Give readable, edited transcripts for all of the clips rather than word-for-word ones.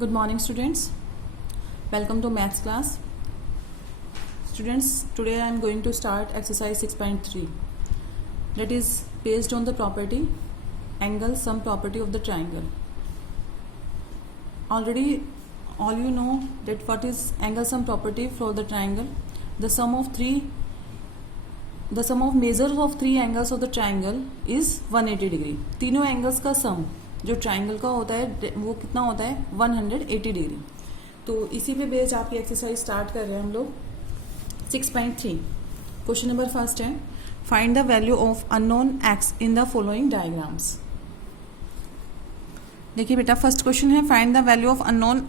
Good morning, students. Welcome to maths class. Students, today I am going to start exercise 6.3. That is based on the property angle sum property of the triangle. Already all you know that what is angle sum property for the triangle. The sum of measures of three angles of the triangle is 180 degree. तीनों angles का sum जो triangle का होता है वो कितना होता है 180 डिग्री. तो इसी पे बेस्ड आपकी एक्सरसाइज स्टार्ट कर रहे हैं हम लोग. 6.3 क्वेश्चन नंबर फर्स्ट है find the value of unknown x in the following diagrams. देखिए बेटा फर्स्ट क्वेश्चन है find the value of unknown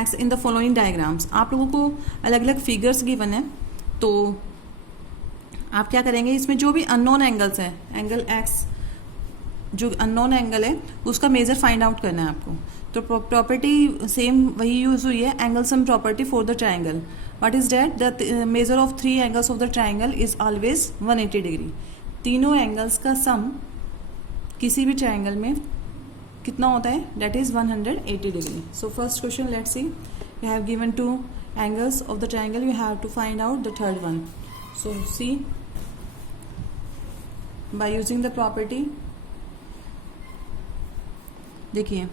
x in the following diagrams. आप लोगों को अलग अलग फिगर्स गिवन है तो आप क्या करेंगे इसमें जो भी अननोन एंगल्स है एंगल एक्स जो अननोन एंगल है उसका मेजर फाइंड आउट करना है आपको. तो प्रॉपर्टी सेम वही यूज हुई है angle sum property for the triangle. What is that the measure of three angles of the triangle is always 180 degree. तीनों एंगल्स का सम किसी भी ट्राइंगल में कितना होता है that is 180 degree. So first question let's see. You have given two angles of the triangle you have to find out the third one. So see by using the property. देखिए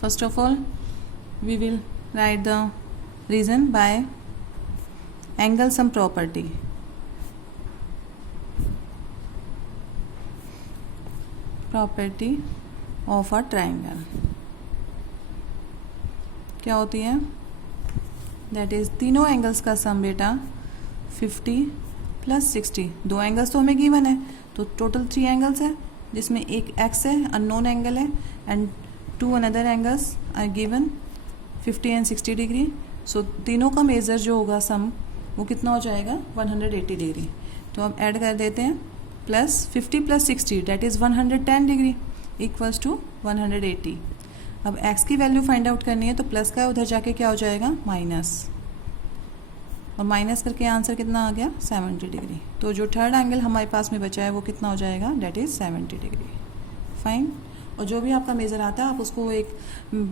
first of all we will write the reason by angle sum property. Property of a triangle क्या होती है that is तीनों angles का सम बेटा 50 + 60. दो angles तो हमें गिवन है तो टोटल 3 एंगल्स है जिसमें एक एक्स है अननोन एंगल है and 2 another angles are given 50 and 60 degree. So तीनों का मेजर जो होगा सम वो कितना हो जाएगा 180 डिग्री. तो हम ऐड कर देते हैं plus 50 + 60 that is 110 degree equals to 180. अब एक्स की वैल्यू फाइंड आउट करनी है तो प्लस का उधर जाके क्या हो जाएगा माइनस और माइनस करके आंसर कितना आ गया 70 डिग्री. तो जो थर्ड एंगल हमारे पास में बचा है वो कितना हो जाएगा दैट इज़ 70 डिग्री. फाइन. और जो भी आपका मेज़र आता है आप उसको एक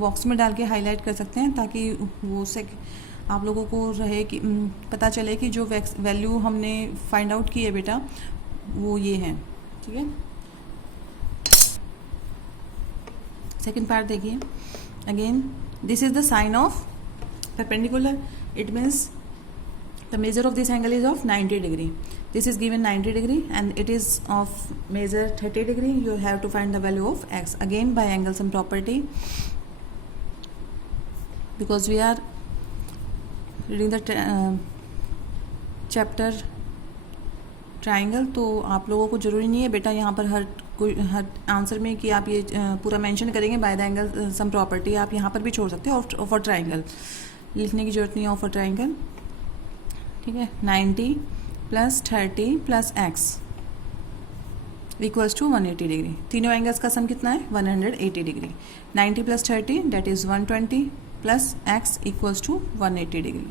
बॉक्स में डाल के हाईलाइट कर सकते हैं ताकि वो से आप लोगों को रहे कि पता चले कि जो वैल्यू हमने फाइंड आउट की है बेटा वो ये है. ठीक है. सेकेंड पार्ट देखिए again this is the sign of perpendicular. It means the measure of this angle is of 90 degree. This is given 90 degree and it is of measure 30 degree. You have to find the value of x again by angle sum property. Because we are reading the chapter triangle तो आप लोगों को ज़रूरी नहीं है बेटा यहाँ पर हर आंसर में कि आप ये पूरा मेंशन करेंगे by the angle sum property. आप यहाँ पर भी छोड़ सकते हैं ऑफ अ ट्राइंगल. लिखने की जरूरत नहीं है ऑफ अ ट्राइंगल. ठीक है. 90 + 30 + x इक्वल्स टू 180 डिग्री. तीनों एंगल्स का सम कितना है 180 degree. 90 + 30 that is 120 + x equals to 180 degree.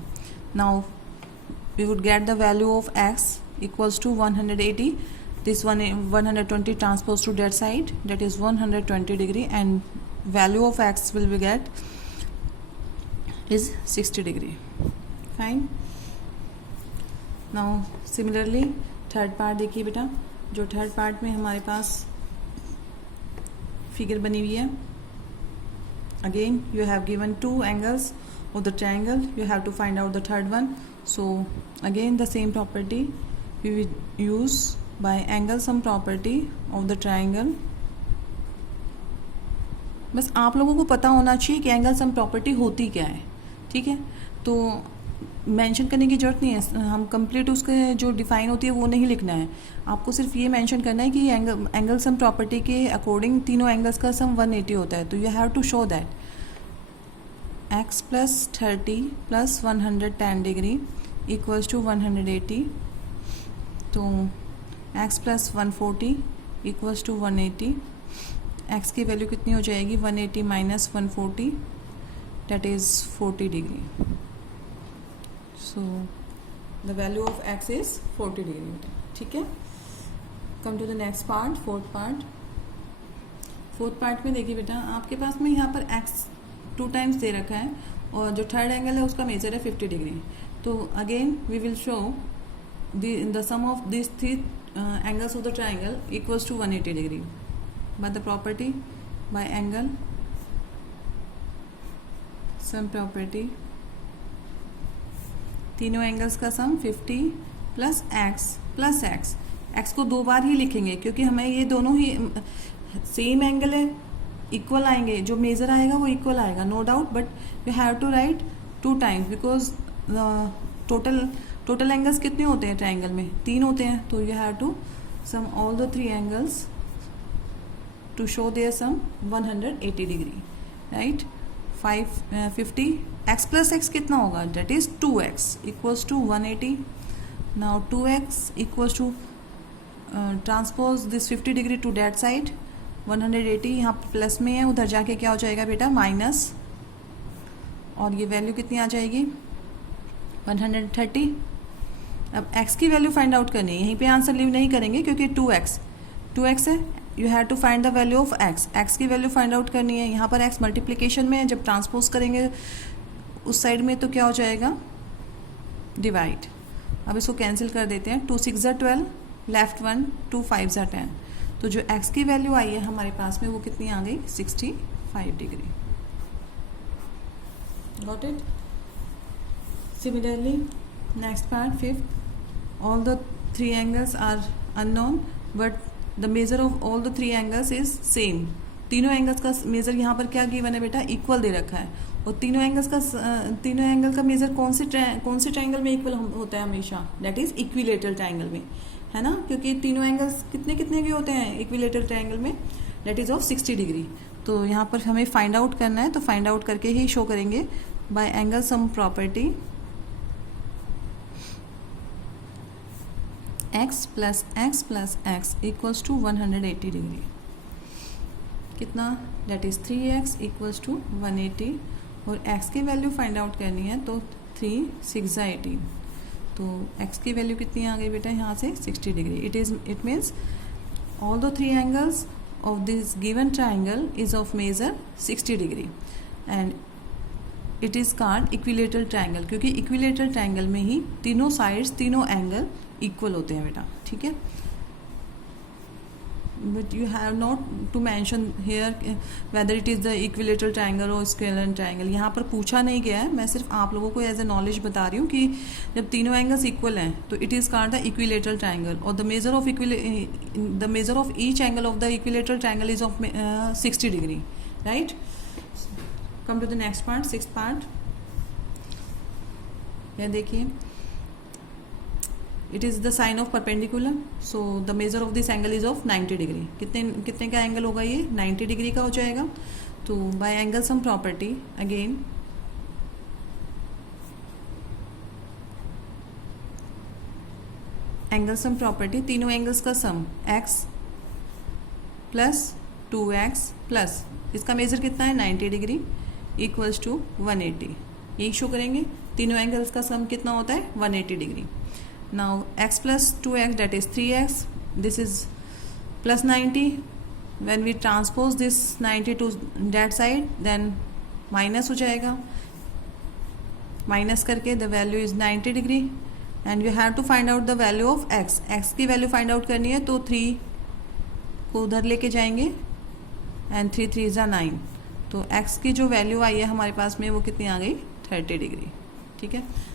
Now we would get the value of x equals to 180. This 120 transpose to that side that is 120 degree and value of x will be get is 60 degree. Fine. Now similarly third part देखिए बेटा. जो third part में हमारे पास figure बनी हुई है again you have given 2 angles of the triangle. You have to find out the third one. So again the same property we will use by angle sum property of the triangle. बस आप लोगों को पता होना चाहिए कि angle sum property होती क्या है. ठीक है. तो मेंशन करने की ज़रूरत नहीं है. हम कंप्लीट उसके जो डिफाइन होती है वो नहीं लिखना है. आपको सिर्फ ये मेंशन करना है कि एंगल सम प्रॉपर्टी के अकॉर्डिंग तीनों एंगल्स का सम 180 होता है. तो you have to show that x + 30 + 110 degree equals to 180. तो x + 140 इक्वल्स टू 180. x की वैल्यू कितनी हो जाएगी 180 - 140 that is 40 degree. So the value of x is 40 degree. ठीक है. Come to the next part, fourth part. Fourth part में देखिए बेटा आपके पास में यहाँ पर x 2 टाइम्स दे रखा है और जो थर्ड एंगल है उसका मेजर है 50 डिग्री। तो again we will show the sum of this three angles of the triangle equals to 180 degree by the property by angle sum property. तीनों एंगल्स का सम 50 प्लस एक्स। एक्स को 2 बार ही लिखेंगे क्योंकि हमें ये दोनों ही सेम एंगल है, इक्वल आएंगे, जो मेजर आएगा वो इक्वल आएगा, no doubt, but you have to write 2 times because total angles कितने होते हैं ट्राइंगल में? 3 होते हैं। तो you have to sum all the 3 angles to show their sum 180 degree, right. 50 x plus x कितना होगा? That is 2x equals to 180। Now 2x equals to transpose this 50 degree to that side, 180 यहाँ plus में है, उधर जाके क्या हो जाएगा बेटा? माइनस, और ये वैल्यू कितनी आ जाएगी? 130। अब x की वैल्यू फाइंड आउट करनी है, यहीं पे आंसर लीव नहीं करेंगे क्योंकि 2x है, you have to find the value of x की वैल्यू फाइंड आउट करनी है। यहाँ पर x मल्टीप्लिकेशन में है, जब ट्रांसपोज करेंगे उस साइड में तो क्या हो जाएगा? डिवाइड। अब इसको कैंसिल कर देते हैं, 2 6 12, लेफ्ट 1, 2 5 10। तो जो x की वैल्यू आई है हमारे पास में वो कितनी आ गई? 65 degree. Got it? Similarly next part 5th, all the 3 angles are unknown but the measure of all the 3 angles is same. तीनों एंगल्स का मेजर यहाँ पर क्या गिवन है बेटा? इक्वल दे रखा है। और तीनों एंगल का मेजर कौन से ट्राइंगल में इक्वल होता है? हमेशा दैट इज इक्विलेटरल ट्राइंगल में, है ना, क्योंकि तीनों एंगल्स कितने के होते हैं इक्विलेटरल ट्राइंगल में? That is of 60 degree. तो यहाँ पर हमें फाइंड आउट करना है, तो फाइंड आउट करके ही शो करेंगे by angle sum property x plus x equals to 180 degree. कितना? That is 3x equals to 180, और x की वैल्यू फाइंड आउट करनी है तो 3 6 18। तो x की वैल्यू कितनी आ गई बेटा यहाँ से? 60 degree. It means all the 3 angles of this given triangle is of measure 60 degree and it is called equilateral triangle, क्योंकि इक्विलेटरल ट्राइंगल में ही तीनों साइड्स, तीनों एंगल इक्वल होते हैं बेटा, ठीक है। But you have not to mention here whether it is the equilateral triangle और स्केलर ट्राइंगल, यहाँ पर पूछा नहीं गया है। मैं सिर्फ आप लोगों को एज ए नॉलेज बता रही हूँ कि जब तीनों एंगल्स इक्वल हैं तो it is called the equilateral triangle, और the measure of each angle of the equilateral triangle is of 60 degree, right. Come to the next part, 6th part. यह देखिए, it is the sign of perpendicular, so the measure of this angle is of 90 degree. कितने का angle होगा ये? 90 degree का हो जाएगा। तो by angle sum property, again angle sum property, तीनों एंगल्स का sum x plus 2x plus इसका मेजर कितना है? 90 डिग्री इक्वल्स टू 180। यही शो करेंगे, तीनों एंगल्स का सम कितना होता है? 180 degree. Now x plus 2x, that is 3x, this is plus 90. When we transpose this 90 to that side, then minus हो जाएगा, माइनस करके the value is 90 degree and you have to find out the value of x. x की value find out करनी है तो 3 को उधर लेके जाएंगे and 3 3 is 9। तो x की जो वैल्यू आई है हमारे पास में वो कितनी आ गई? 30 डिग्री, ठीक है।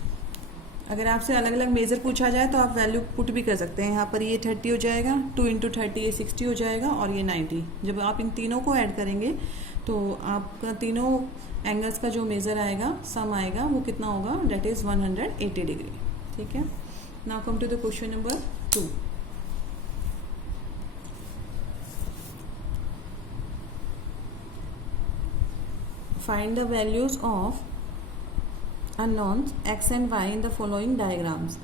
अगर आपसे अलग अलग मेज़र पूछा जाए तो आप वैल्यू पुट भी कर सकते हैं। यहाँ पर ये 30 हो जाएगा, 2 × 30 ये 60 हो जाएगा, और ये 90। जब आप इन तीनों को ऐड करेंगे तो आपका तीनों एंगल्स का जो मेज़र आएगा, सम आएगा, वो कितना होगा? डेट इज़ 180 डिग्री, ठीक है। Now come to the question number 2। Find the values of unknowns x and y in the following diagrams।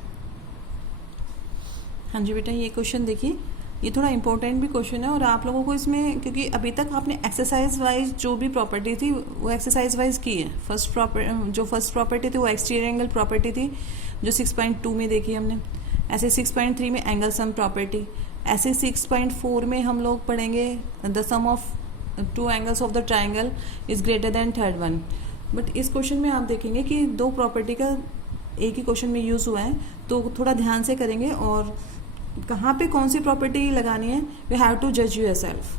हाँ जी बेटा, ये क्वेश्चन देखिए, ये थोड़ा इंपॉर्टेंट भी क्वेश्चन है, और आप लोगों को इसमें, क्योंकि अभी तक आपने एक्सरसाइज वाइज जो भी प्रॉपर्टी थी वो एक्सरसाइज वाइज की है। फर्स्ट प्रॉपर्टी थी वो एक्सटीरियर एंगल प्रॉपर्टी थी जो 6.2 में देखी हमने। ऐसे 6.3 में एंगल सम प्रॉपर्टी, ऐसे 6.4 में हम लोग पढ़ेंगे the sum of two angles of the triangle is greater than third one. But इस क्वेश्चन में आप देखेंगे कि दो प्रॉपर्टी का एक ही क्वेश्चन में यूज़ हुआ है, तो थोड़ा ध्यान से करेंगे और कहाँ पे कौन सी प्रॉपर्टी लगानी है वी हैव टू जज योर सेल्फ।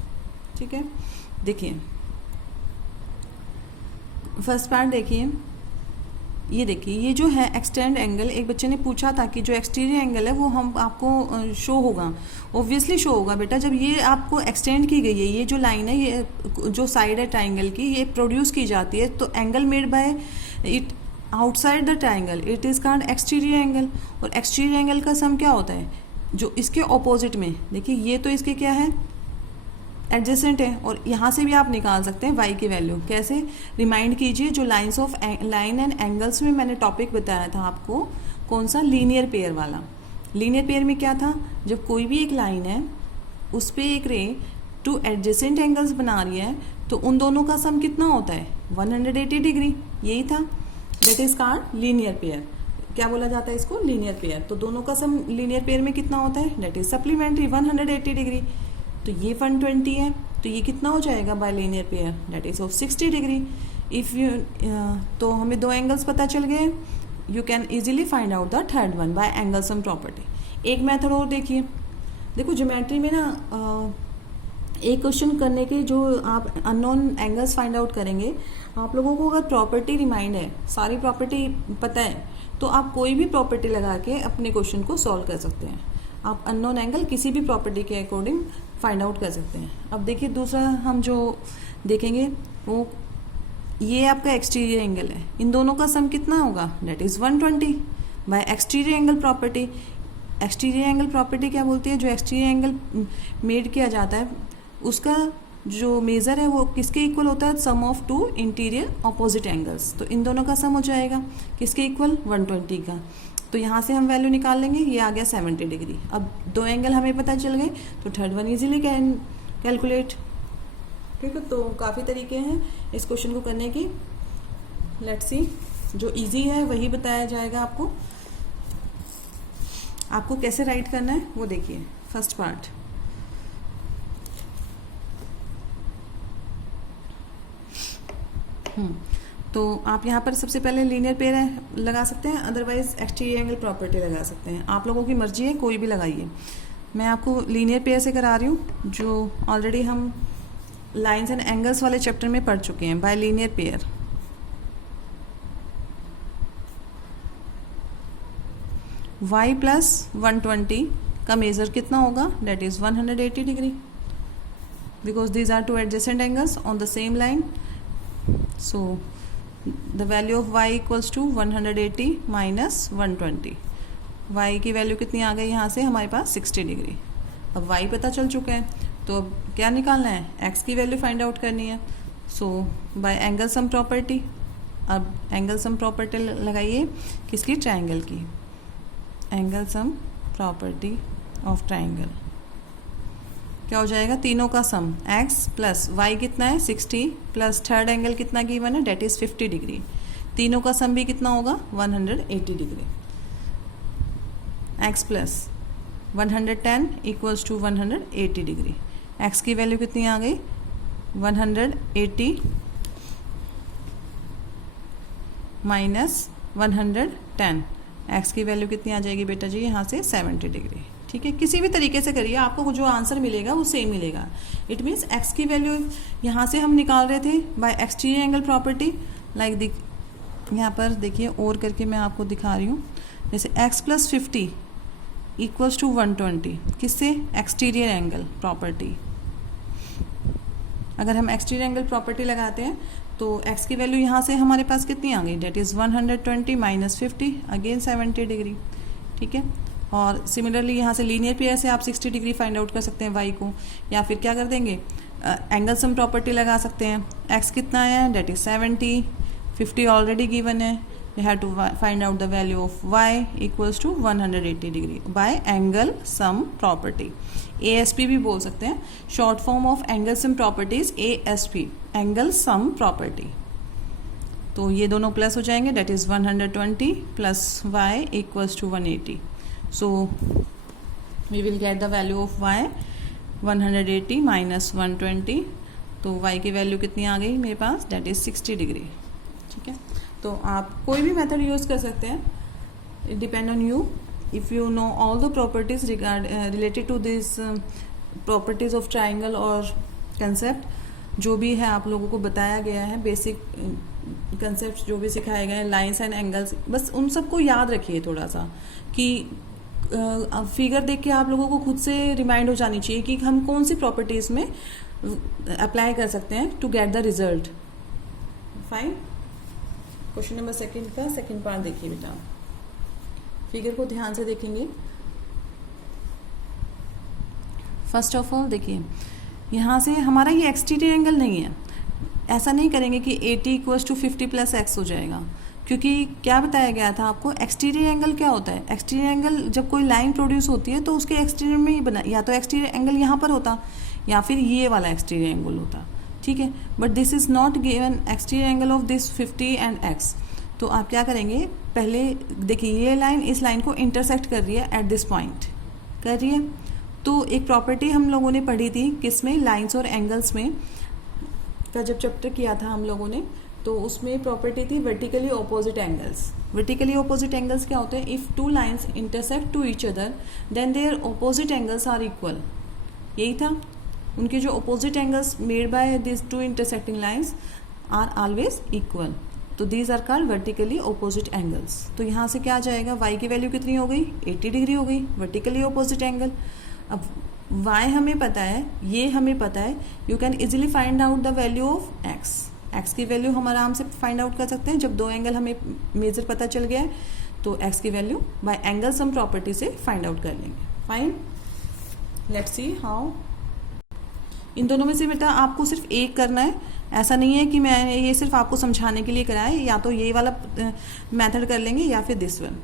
ठीक है, देखिए फर्स्ट पार्ट देखिए, ये देखिए ये जो है एक्सटेंड एंगल, एक बच्चे ने पूछा था कि जो एक्सटीरियर एंगल है वो हम आपको शो होगा, ऑब्वियसली शो होगा बेटा जब ये आपको एक्सटेंड की गई है, ये जो लाइन है ये जो साइड है ट्राइंगल की ये प्रोड्यूस की जाती है, तो angle made by it outside the triangle it is called exterior angle. और एक्सटीरियर एंगल का सम क्या होता है, जो इसके ऑपोजिट में, देखिए ये तो इसके क्या है एडजेसेंट है, और यहाँ से भी आप निकाल सकते हैं y की वैल्यू। कैसे, रिमाइंड कीजिए जो lines of line and angles में मैंने टॉपिक बताया था आपको, कौन सा, लीनियर पेयर वाला। लीनियर पेयर में क्या था, जब कोई भी एक लाइन है उस पर एक रे टू एडजेसेंट एंगल्स बना रही है तो उन दोनों का सम कितना होता है 180 डिग्री, यही था, that is called linear pair. क्या बोला जाता है इसको, लीनियर पेयर। तो दोनों का सम लीनियर पेयर में कितना होता है, दैट इज सप्लीमेंट्री 180 डिग्री। तो ये 120 है, तो ये कितना हो जाएगा bye linear pair, that is of 60 degree. If you तो हमें दो एंगल्स पता चल गए, you can easily find out the third one by angle sum property. एक मेथड और देखिए, देखो ज्योमेट्री में ना एक क्वेश्चन करने के जो आप अननोन एंगल्स फाइंड आउट करेंगे, आप लोगों को अगर प्रॉपर्टी रिमाइंड है, सारी प्रॉपर्टी पता है, तो आप कोई भी प्रॉपर्टी लगा के अपने क्वेश्चन को सॉल्व कर सकते हैं। आप अननोन एंगल किसी भी प्रॉपर्टी के अकॉर्डिंग फाइंड आउट कर सकते हैं। अब देखिए दूसरा हम जो देखेंगे वो ये आपका एक्सटीरियर एंगल है, इन दोनों का सम कितना होगा, that is 120 bye exterior angle property. Exterior angle property क्या बोलती है, जो एक्सटीरियर एंगल मेड किया जाता है उसका जो मेज़र है वो किसके इक्वल होता है, sum of two interior opposite angles. तो इन दोनों का सम हो जाएगा किसके इक्वल, 120 का। तो यहाँ से हम वैल्यू निकाल लेंगे, ये आ गया 70 डिग्री। अब दो एंगल हमें पता चल गए, तो third one easily can calculate. ठीक है, तो काफ़ी तरीके हैं इस क्वेश्चन को करने की। लेट्स सी, जो इजी है वही बताया जाएगा आपको। आपको कैसे राइट करना है वो देखिए। फर्स्ट पार्ट, तो आप यहाँ पर सबसे पहले लीनियर पेयर लगा सकते हैं, अदरवाइज एक्सटीरियर एंगल प्रॉपर्टी लगा सकते हैं, आप लोगों की मर्जी है, कोई भी लगाइए। मैं आपको लीनियर पेयर से करा रही हूँ, जो ऑलरेडी हम लाइंस एंड एंगल्स वाले चैप्टर में पढ़ चुके हैं। By linear pair y plus 120 का मेजर कितना होगा, that is 180 degree, because these are two adjacent angles on the same line. So the value of y equals to 180 minus 120। y की value कितनी आ गई यहाँ से हमारे पास 60 डिग्री। अब y पता चल चुका है, तो अब क्या निकालना है, x की वैल्यू फाइंड आउट करनी है। सो बाय एंगल सम प्रॉपर्टी, अब एंगल सम प्रॉपर्टी लगाइए किसकी, ट्राइंगल की। Angle sum property of triangle क्या हो जाएगा, तीनों का सम x प्लस वाई कितना है 60 प्लस थर्ड एंगल कितना गिवन है, डेट इज 50 डिग्री। तीनों का सम भी कितना होगा 180 degree. x plus 110 equals to 180 degree. x की वैल्यू कितनी आ गई 180 माइनस 110, x की वैल्यू कितनी आ जाएगी बेटा जी यहाँ से 70 डिग्री। ठीक है, किसी भी तरीके से करिए, आपको जो आंसर मिलेगा वो सेम मिलेगा। इट मीन्स x की वैल्यू यहाँ से हम निकाल रहे थे bye exterior angle property, like यहाँ पर देखिए और करके मैं आपको दिखा रही हूँ। जैसे x प्लस 50 इक्वल्स टू 120, किससे, एक्सटीरियर एंगल प्रॉपर्टी। अगर हम एक्सटीरियर एंगल प्रॉपर्टी लगाते हैं तो x की वैल्यू यहाँ से हमारे पास कितनी आ गई, that is 120 minus 50, again 70 degree. ठीक है, और सिमिलरली यहाँ से लीनियर पेयर से आप 60 डिग्री फाइंड आउट कर सकते हैं y को, या फिर क्या कर देंगे एंगल सम प्रॉपर्टी लगा सकते हैं। x कितना है, डेट इज 70, 50 ऑलरेडी गिवन है, you have to find out the value of y equals to 180 degree by angle sum property. ASP भी बोल सकते हैं, short form of angle sum properties ASP, angle sum property. तो ये दोनों plus हो जाएंगे, that is 120 plus y equals to 180। So we will get the value of y 180 minus 120, तो y की वैल्यू कितनी आ गई मेरे पास, दैट इज़ 60 डिग्री। ठीक है, तो आप कोई भी मेथड यूज़ कर सकते हैं, it depend on you. If you know all the properties related to this properties of triangle और कंसेप्ट जो भी है आप लोगों को बताया गया है, बेसिक कंसेप्ट जो भी सिखाए गए हैं, लाइंस एंड एंगल्स, बस उन सबको याद रखिए थोड़ा सा, कि फिगर देख के आप लोगों को खुद से रिमाइंड हो जानी चाहिए कि हम कौन सी प्रॉपर्टीज में अप्लाई कर सकते हैं to get the result. Fine. Question number second का सेकंड पार्ट देखिए बेटा, फिगर को ध्यान से देखेंगे। फर्स्ट ऑफ ऑल देखिए, यहाँ से हमारा ये एक्सटीरियर एंगल नहीं है, ऐसा नहीं करेंगे कि 80 इक्वल्स टू 50 प्लस एक्स हो जाएगा, क्योंकि क्या बताया गया था आपको, एक्सटीरियर एंगल क्या होता है। एक्सटीरियर एंगल जब कोई लाइन प्रोड्यूस होती है तो उसके एक्सटीरियर में ही बना, या तो एक्सटीरियर एंगल यहाँ पर होता या फिर ये वाला एक्सटीरियर एंगल होता। ठीक है, but this is not given exterior angle of this 50 and x. तो आप क्या करेंगे, पहले देखिए ये लाइन इस लाइन को इंटरसेक्ट कर रही है एट दिस पॉइंट, कर रही है। तो एक प्रॉपर्टी हम लोगों ने पढ़ी थी किसमें, लाइंस और एंगल्स में का जब चैप्टर किया था हम लोगों ने, तो उसमें प्रॉपर्टी थी vertically opposite angles. Vertically opposite angles क्या होते हैं, if two lines intersect to each other then their opposite angles are equal. यही था, उनके जो opposite angles made by this two intersecting lines are always equal, तो these are called vertically opposite angles. तो यहाँ से क्या आ जाएगा, y की वैल्यू कितनी हो गई, 80 डिग्री हो गई, वर्टिकली ऑपोजिट एंगल। अब y हमें पता है, ये हमें पता है, you can easily find out the value of x की वैल्यू हम आराम से फाइंड आउट कर सकते हैं। जब दो एंगल हमें मेजर पता चल गया है तो x की value by angle sum property से फाइंड आउट कर लेंगे। Fine, let's see how. इन दोनों में से बेटा आपको सिर्फ एक करना है, ऐसा नहीं है कि मैं ये सिर्फ आपको समझाने के लिए कराए, या तो ये वाला मेथड कर लेंगे या फिर दिस वन।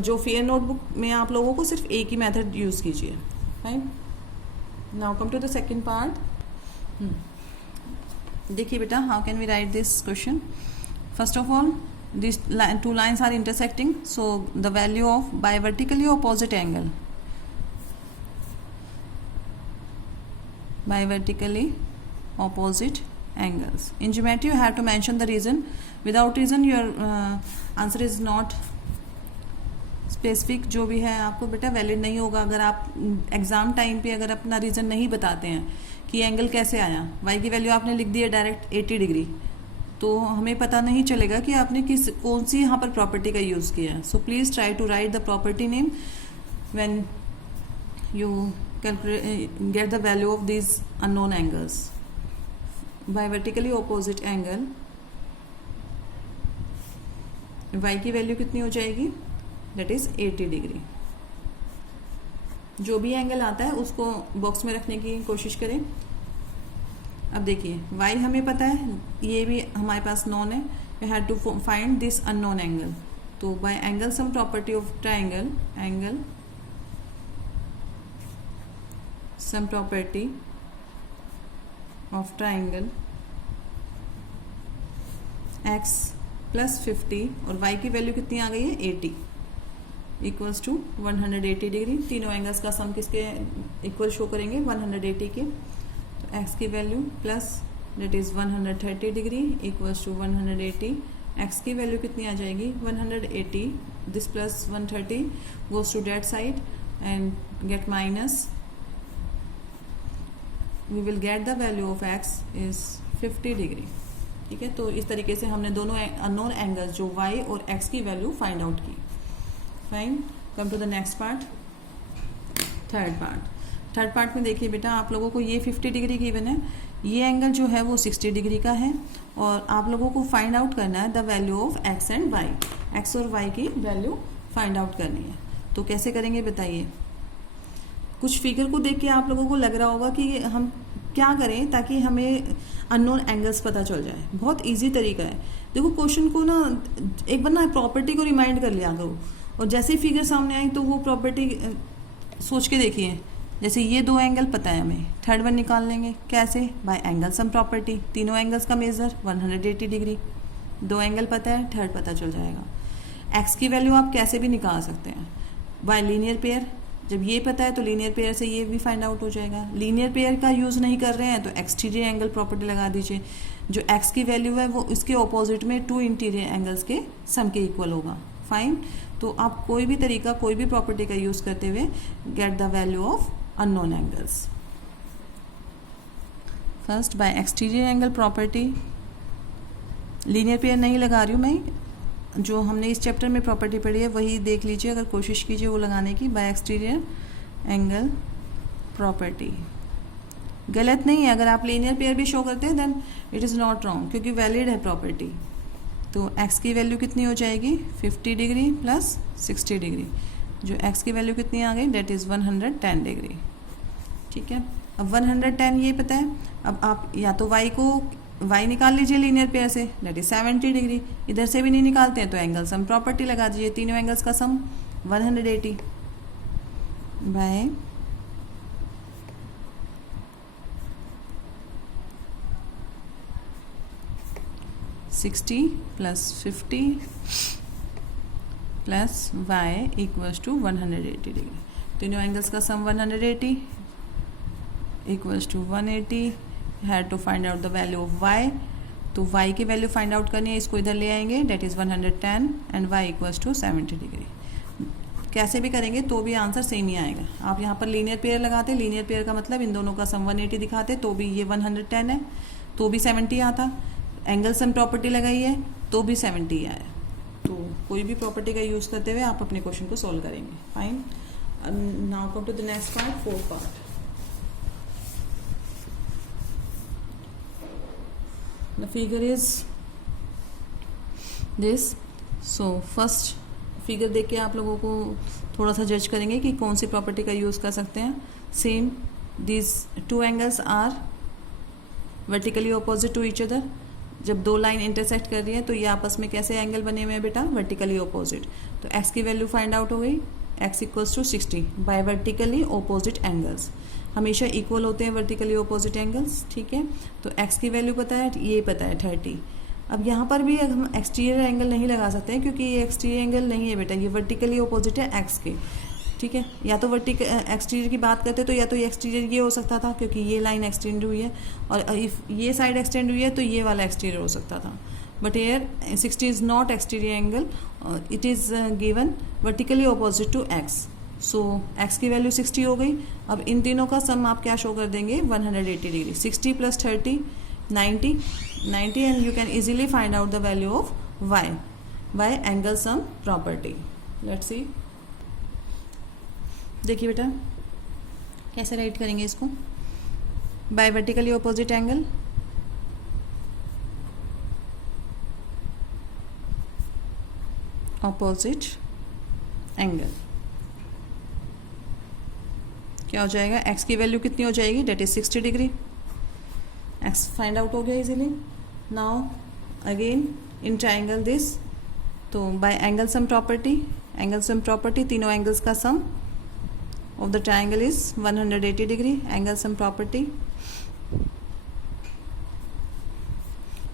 जो फेयर नोटबुक में आप लोगों को सिर्फ एक ही मेथड यूज़ कीजिए। Fine, now come to the second part. देखिए बेटा, how can we write this question. First of all this two lines are intersecting, so the value of by vertically opposite angle, by vertically opposite angles. In geometry you have to mention the reason, without reason your answer is not specific, जो भी है आपको बेटा valid नहीं होगा। अगर आप exam time पे अगर अपना रीज़न नहीं बताते हैं कि एंगल कैसे आया, y की वैल्यू आपने लिख दी है डायरेक्ट 80 डिग्री, तो हमें पता नहीं चलेगा कि आपने कौन सी यहाँ पर प्रॉपर्टी का यूज़ किया है। So please try to write the property name when you get the value of these unknown angles. By vertically opposite angle y की वैल्यू कितनी हो जाएगी, that is 80 डिग्री। जो भी एंगल आता है उसको बॉक्स में रखने की कोशिश करें। अब देखिए y हमें पता है, ये भी हमारे पास नॉन है, we had to find this unknown angle। तो by angle sum property of triangle, angle some property of triangle x plus 50 और y की वैल्यू कितनी आ गई है 80 इक्वल्स टू 180 डिग्री। तीनों एंगल्स का सम किसके इक्वल शो करेंगे, 180 के। तो x की value plus that is 130 degree equals to 180। x की वैल्यू कितनी आ जाएगी 180, this plus 130 goes to that side and get minus, we will get the value of x is 50 degree. ठीक है, तो इस तरीके से हमने दोनों अननोन एंगल्स जो y और x की वैल्यू फाइंड आउट की। Fine, come to the next part, third part में देखिए बेटा, आप लोगों को ये 50 डिग्री गिवन है, ये एंगल जो है वो 60 डिग्री का है, और आप लोगों को फाइंड आउट करना है the value of x and y, x और y की वैल्यू फाइंड आउट करनी है। तो कैसे करेंगे बताइए। कुछ फिगर को देख के आप लोगों को लग रहा होगा कि हम क्या करें ताकि हमें अननोन एंगल्स पता चल जाए। बहुत इजी तरीका है। देखो क्वेश्चन को ना एक बार ना प्रॉपर्टी को रिमाइंड कर लिया करो, और जैसे ही फिगर सामने आई तो वो प्रॉपर्टी सोच के देखिए। जैसे ये दो एंगल पता है हमें, थर्ड वन निकाल लेंगे कैसे, बाय एंगल सम प्रॉपर्टी। तीनों एंगल्स का मेजर 180 डिग्री, दो एंगल पता है, थर्ड पता चल जाएगा। एक्स की वैल्यू आप कैसे भी निकाल सकते हैं, बाय लीनियर पेयर जब ये पता है तो लीनियर पेयर से ये भी फाइंड आउट हो जाएगा। लीनियर पेयर का यूज़ नहीं कर रहे हैं तो एक्सटीरियर एंगल प्रॉपर्टी लगा दीजिए। जो एक्स की वैल्यू है वो इसके ऑपोजिट में 2 इंटीरियर एंगल्स के सम के इक्वल होगा। फाइन। तो आप कोई भी तरीका, कोई भी प्रॉपर्टी का यूज़ करते हुए gate the value of unknown angles. First by exterior angle property, linear pair नहीं लगा रही हूँ मैं, जो हमने इस चैप्टर में प्रॉपर्टी पढ़ी है वही देख लीजिए, अगर कोशिश कीजिए वो लगाने की। बाय एक्सटीरियर एंगल प्रॉपर्टी गलत नहीं है, अगर आप लीनियर पेयर भी शो करते हैं then it is not wrong, क्योंकि वैलिड है प्रॉपर्टी। तो x की वैल्यू कितनी हो जाएगी 50 डिग्री प्लस 60 डिग्री, जो x की वैल्यू कितनी आ गई डेट इज़ 110 डिग्री। ठीक है, अब 110 ये पता है, अब आप या तो y निकाल लीजिए लीनियर पेयर से, डेट इज 70 डिग्री। इधर से भी नहीं निकालते हैं तो एंगल सम प्रॉपर्टी लगा दीजिए, तीनों एंगल्स का sum 180 by 60 plus 50 plus y equals to 180 degree. तीनों एंगल्स का sum 180 equals to 180। Had to find out the value of y, तो y की वैल्यू फाइंड आउट करनी है, इसको इधर ले आएंगे, that is 110 and y equals to 70 degree. कैसे भी करेंगे तो भी आंसर सेम ही आएगा। आप यहाँ पर लीनियर पेयर लगाते, लीनियर पेयर का मतलब इन दोनों का सम 180 दिखाते, तो भी ये 110 है तो भी 70 आता। एंगल सम प्रॉपर्टी लगाई है तो भी 70 आया। तो कोई भी प्रॉपर्टी का यूज़ करते हुए आप अपने क्वेश्चन को सॉल्व करेंगे। Fine. Now come to the next part, fourth part. The figure is this. So first figure देख के आप लोगों को थोड़ा सा जज करेंगे कि कौन सी प्रॉपर्टी का यूज़ कर सकते हैं। Same these two angles are vertically opposite to each other। जब दो लाइन इंटरसेक्ट कर रही है तो ये आपस में कैसे एंगल बने हुए हैं बेटा, वर्टिकली ऑपोजिट। तो x की वैल्यू फाइंड आउट हो गई, x equals to 60 by vertically opposite angles. हमेशा इक्वल होते हैं वर्टिकली ऑपोजिट एंगल्स। ठीक है, तो x की वैल्यू पता है, ये पता है 30। अब यहाँ पर भी हम एक्सटीरियर एंगल नहीं लगा सकते हैं क्योंकि ये एक्सटीरियर एंगल नहीं है बेटा, ये वर्टिकली ऑपोजिट है x के। ठीक है, या तो एक्सटीरियर की बात करते तो या तो ये एक्सटीरियर ये हो सकता था क्योंकि ये लाइन एक्सटेंड हुई है, और इफ ये साइड एक्सटेंड हुई है तो ये वाला एक्सटीरियर हो सकता था। But here 60 is not exterior angle, it is given vertically opposite to x। So x की वैल्यू 60 हो गई। अब इन तीनों का सम आप क्या शो कर देंगे, 180 degree. 60 plus 30 90 and you can easily find out the value of y by angle sum property. Let's see, देखिए बेटा कैसे राइट करेंगे इसको। By vertically opposite angle, opposite angle क्या हो जाएगा, x की वैल्यू कितनी हो जाएगी, that is 60 degree. x find out हो गया easily. Now again in triangle this, तो बाय एंगल सम प्रॉपर्टी तीनों एंगल्स का सम of the triangle is 180 degree। angle sum property,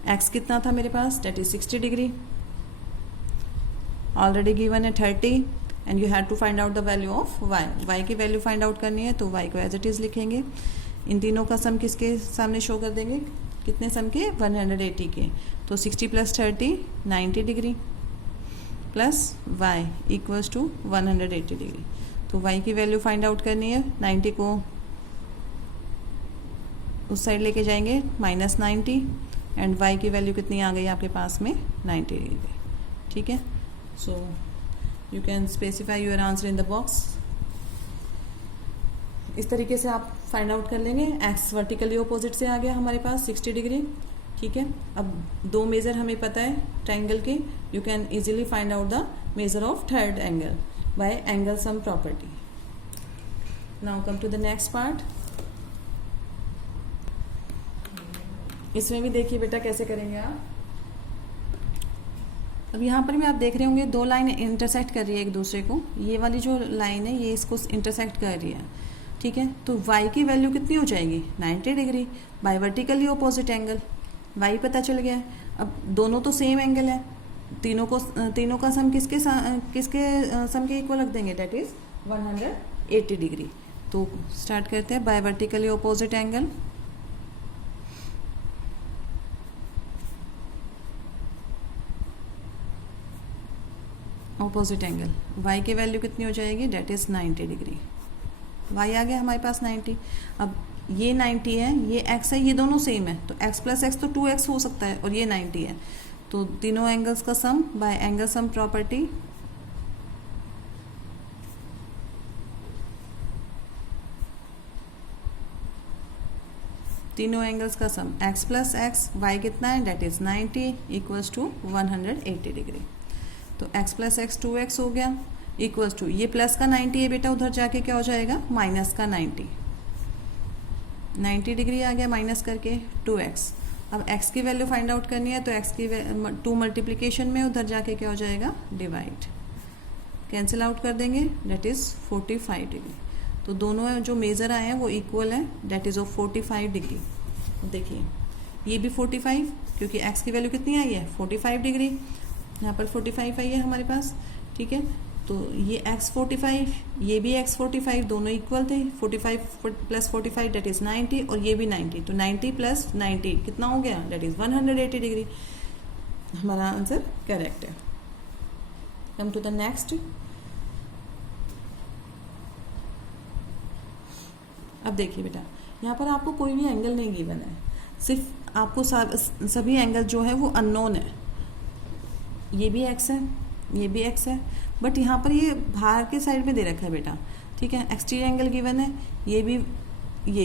x कितना था मेरे पास, that is 60 degree, already given है 30 and you had to find out the value of y की value find out करनी है, तो y को एज इट इज़ लिखेंगे। इन तीनों का सम किसके सामने शो कर देंगे, कितने सम के, 180 के। तो 60 plus 30 90 degree plus y equals to 180 degree. तो y की वैल्यू फाइंड आउट करनी है, 90 को उस साइड लेके जाएंगे -90 एंड y की वैल्यू कितनी आ गई आपके पास में 90 डिग्री। ठीक है, so you can specify your answer in the box. इस तरीके से आप फाइंड आउट कर लेंगे। x वर्टिकली ऑपोजिट से आ गया हमारे पास 60 डिग्री। ठीक है, अब दो मेज़र हमें पता है ट्रायंगल के, you can easily find out the measure of third angle by angle sum property. Now come to the next part. इसमें भी देखिए बेटा कैसे करेंगे आप। अब यहाँ पर भी आप देख रहे होंगे दो लाइन इंटरसेक्ट कर रही है एक दूसरे को। ये वाली जो लाइन है ये इसको इंटरसेक्ट कर रही है। ठीक है, तो y की वैल्यू कितनी हो जाएगी, 90 degree by vertically opposite angle. y पता चल गया है। अब दोनों तो सेम एंगल है, तीनों का सम किसके सम के इक्वल रख देंगे, डेट इज 80 डिग्री। तो स्टार्ट करते हैं by vertically opposite angle. Opposite angle y की वैल्यू कितनी हो जाएगी, डेट इज़ 90 डिग्री। y आ गया हमारे पास 90। अब ये 90 है, ये x है, ये दोनों सेम है, तो x प्लस एक्स तो 2x हो सकता है, और ये 90 है, तो तीनों एंगल्स का sum by angle sum property तीनों एंगल्स का sum x plus x, y कितना है, that is 90 equals to 180 degree. तो x प्लस एक्स 2x हो गया इक्वल्स टू, ये प्लस का 90 है बेटा, उधर जाके क्या हो जाएगा, माइनस का 90 डिग्री आ गया माइनस करके 2x। अब x की वैल्यू फाइंड आउट करनी है, तो x की 2 मल्टीप्लिकेशन में उधर जाके क्या हो जाएगा, डिवाइड, कैंसिल आउट कर देंगे, डेट इज़ 45 डिग्री। तो दोनों जो मेज़र आए हैं वो इक्वल है, डेट इज़ ऑफ 45 डिग्री। देखिए ये भी 45, क्योंकि x की वैल्यू कितनी आई है, 45 डिग्री, यहाँ पर 45 आई है हमारे पास, ठीक है। तो ये x 45, ये भी x 45, दोनों इक्वल थे, 45 प्लस 45 डेट इज़ 90, और ये भी 90, तो 90 प्लस 90 कितना हो गया, डेट इज़ 180 डिग्री। हमारा आंसर करेक्ट है। Come to the next. अब देखिए बेटा, यहाँ पर आपको कोई भी एंगल नहीं गिवन है, सिर्फ आपको सभी एंगल जो है वो अननोन है। ये भी x है, ये भी x है, बट यहाँ पर ये बाहर के साइड में दे रखा है बेटा, ठीक है। एक्सटीरियर एंगल गिवन है, ये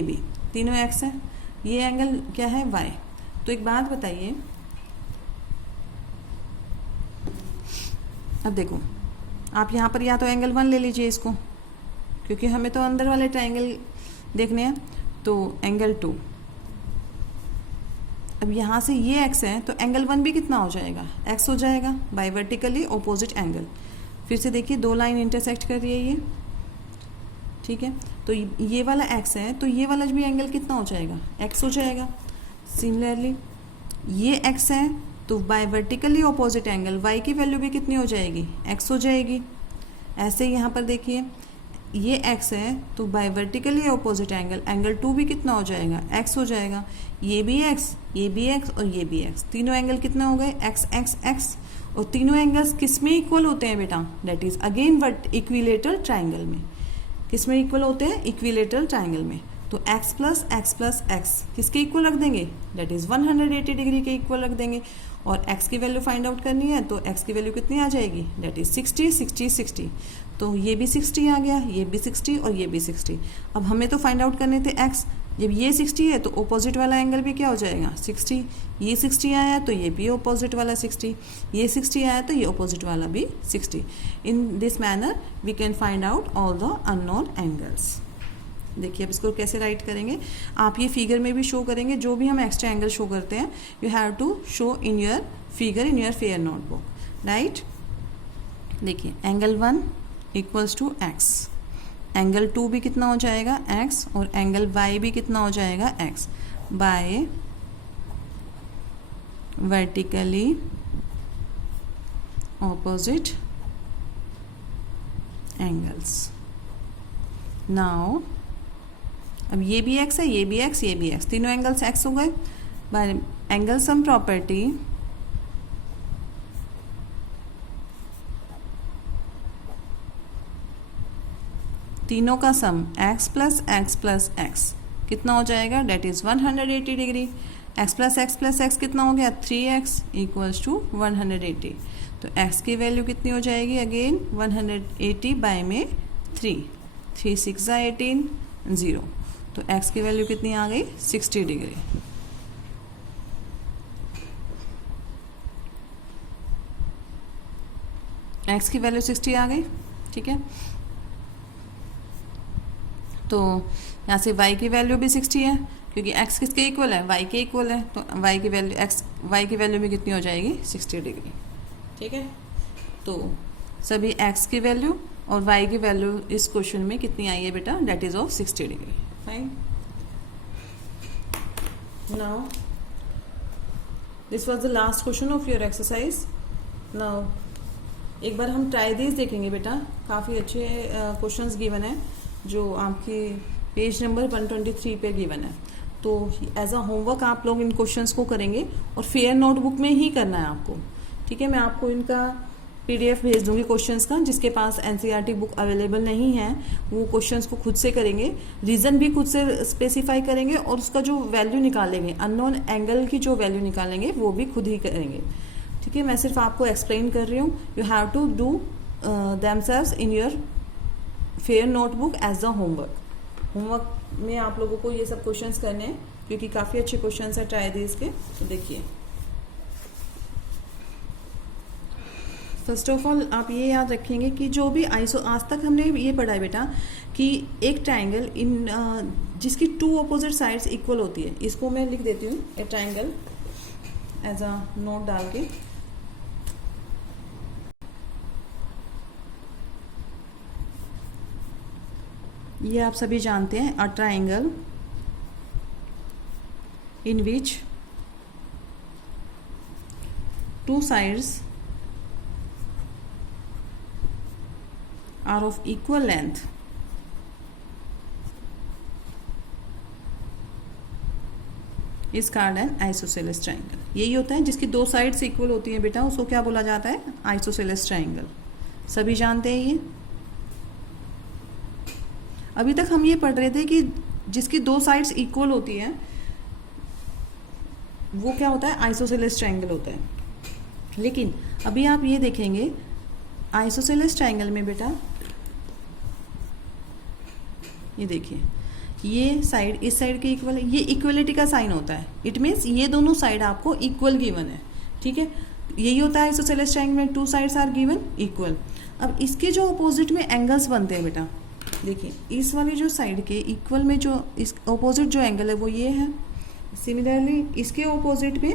भी तीनों x है, ये एंगल क्या है, y। तो एक बात बताइए, अब देखो आप यहाँ पर या तो एंगल 1 ले लीजिए इसको, क्योंकि हमें तो अंदर वाले ट्रायंगल देखने हैं, तो एंगल 2। अब यहाँ से ये x है, तो एंगल 1 भी कितना हो जाएगा, x हो जाएगा, बाय वर्टिकली ऑपोजिट एंगल। फिर से देखिए, 2 लाइन इंटरसेक्ट कर रही है ये, ठीक है। तो ये वाला x है, तो ये वाला भी एंगल कितना हो जाएगा, x हो जाएगा। सिमिलरली ये x है, तो by vertically opposite angle y की वैल्यू भी कितनी हो जाएगी, x हो जाएगी। ऐसे यहाँ पर देखिए, ये x है, तो बाय वर्टिकली ऑपोजिट एंगल 2 भी कितना हो जाएगा, x हो जाएगा। ये भी x, ये भी x और ये भी x, तीनों एंगल कितना हो गए, x x x। और तीनों एंगल्स किस में इक्वल होते हैं बेटा, that is again equilateral triangle में। किस में इक्वल होते हैं, इक्विलेटरल ट्राइंगल में। तो x प्लस एक्स किसके इक्वल रख देंगे, डेट इज़ 180 डिग्री के इक्वल रख देंगे। और x की वैल्यू फाइंड आउट करनी है, तो x की वैल्यू कितनी आ जाएगी, डेट इज़ 60 60 60। तो ये भी 60 आ गया, ये भी 60 और ये भी 60। अब हमें तो फाइंड आउट करने थे x, जब ये 60 है तो ऑपोजिट वाला एंगल भी क्या हो जाएगा, 60। ये 60 आया तो ये भी ऑपोजिट वाला 60, ये 60 आया तो ये ऑपोजिट वाला भी 60। In this manner we can find out all the unknown angles. देखिए अब इसको कैसे राइट करेंगे, आप ये फिगर में भी शो करेंगे, जो भी हम एक्स्ट्रा एंगल शो करते हैं you have to show in your figure in your fair notebook, right. देखिए angle 1 equals to x, angle 2 भी कितना हो जाएगा x, और एंगल y भी कितना हो जाएगा x, by vertically opposite angles. Now अब ये भी x है, ये भी x, ये भी x, तीनों एंगल्स x हो गए। बाय एंगल सम प्रॉपर्टी तीनों का सम x प्लस एक्स कितना हो जाएगा, date is 180 degree. x plus x कितना हो गया, 3x इक्वल्स टू 180। तो x की वैल्यू कितनी हो जाएगी, अगेन 180 बाय में 3 6 18 0। तो x की वैल्यू कितनी आ गई, 60 डिग्री। x की वैल्यू 60 आ गई, ठीक है। तो यहाँ से y की वैल्यू भी 60 है, क्योंकि x किसके इक्वल है, y के इक्वल है, तो y की वैल्यू भी कितनी हो जाएगी, 60 डिग्री, ठीक है। तो सभी x की वैल्यू और y की वैल्यू इस क्वेश्चन में कितनी आई है बेटा, that is of 60 degree. Fine. Now this was the last question of your exercise. नाउ एक बार हम ट्राई दिस देखेंगे बेटा, काफ़ी अच्छे क्वेश्चंस गिवन है। जो आपके पेज नंबर 123 पे गिवन है। तो एज अ होमवर्क आप लोग इन क्वेश्चंस को करेंगे और फेयर नोटबुक में ही करना है आपको। ठीक है, मैं आपको इनका PDF भेज दूंगी क्वेश्चंस का। जिसके पास NCERT बुक अवेलेबल नहीं है वो क्वेश्चंस को खुद से करेंगे, रीजन भी खुद से स्पेसिफाई करेंगे और उसका जो वैल्यू निकालेंगे, अननोन एंगल की जो वैल्यू निकालेंगे वो भी खुद ही करेंगे। ठीक है, मैं सिर्फ आपको एक्सप्लेन कर रही हूँ। You have to do themselves in your fair notebook as a homework में आप लोगों को ये सब क्वेश्चंस करने हैं क्योंकि काफ़ी अच्छे क्वेश्चंस हैं ट्राई दिस के। तो देखिए, फर्स्ट ऑफ ऑल आप ये याद रखेंगे कि जो भी आइसो, आज तक हमने ये पढ़ा है बेटा कि एक ट्राइंगल इन जिसकी टू अपोजिट साइड्स इक्वल होती है, इसको मैं लिख देती हूँ a triangle as a note डाल के। ये आप सभी जानते हैं, a triangle in which two sides are of equal length is called an isosceles triangle। यही होता है जिसकी दो साइड्स इक्वल होती हैं बेटा, उसको क्या बोला जाता है? Isosceles triangle. सभी जानते हैं ये। अभी तक हम ये पढ़ रहे थे कि जिसकी दो साइड्स इक्वल होती हैं वो क्या होता है? आइसोसेलेस ट्राइंगल होता है। लेकिन अभी आप ये देखेंगे आइसोसेलेस ट्राइंगल में बेटा, ये देखिए, ये साइड इस साइड के इक्वल है, ये इक्वलिटी का साइन होता है। इट मीन्स ये दोनों साइड आपको इक्वल गिवन है। ठीक है, यही होता है आइसोसेलेस ट्राइंगल में, two sides are given equal. अब इसके जो अपोजिट में एंगल्स बनते हैं बेटा, देखिए इस वाली जो साइड के इक्वल में जो इस अपोजिट जो एंगल है वो ये है। सिमिलरली इसके अपोजिट में